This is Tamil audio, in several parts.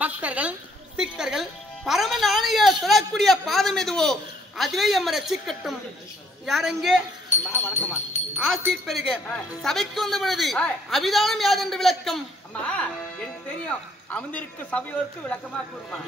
பக்தர்கள் சித்தர்கள் பரம நாணய சொல்லக்கூடிய பாதம் எதுவோ அதுவே எம்ம ரட்சிக்கட்டும். யாரெங்கே வணக்கமா ஆசீர் பெருக சபைக்கு வந்த பொழுது அபிதானம் யாதென்று விளக்கம் அம்மா எனக்கு தெரியும். அமர்ந்திருக்க சபையோருக்கு விளக்கமா கூறுமா?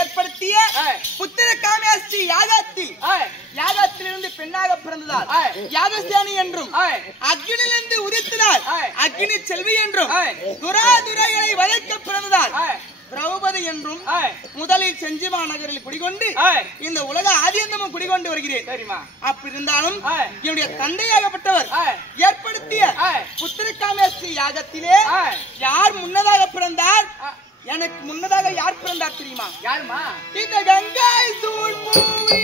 ஏற்படுத்திய புத்திர காமேஷ்டி யாகத்திலிருந்து பெண்ணாக பிறந்ததால் யாகஸ்தானி என்றும் அக்னியிலிருந்து உதித்ததால் அக்னி செல்வி என்றும் துராதுரைகளை வதைக்க பிறந்ததால் திரௌபதி என்றும் முதலில் செஞ்சி மாநகரில் குடிகொண்டு இந்த உலக ஆதியந்தமும் குடிகொண்டு வருகிறேன். அப்படி இருந்தாலும் என்னுடைய தந்தையாகப்பட்டவர் ஏற்படுத்திய புத்திர காமேஷ்டி யாகத்திலே யார் முன்னதாக பிறந்தார்? எனக்கு முன்னதாக யார் பிறந்தார் தெரியுமா? யாருமா? இந்த கங்கை சூழ் பூமி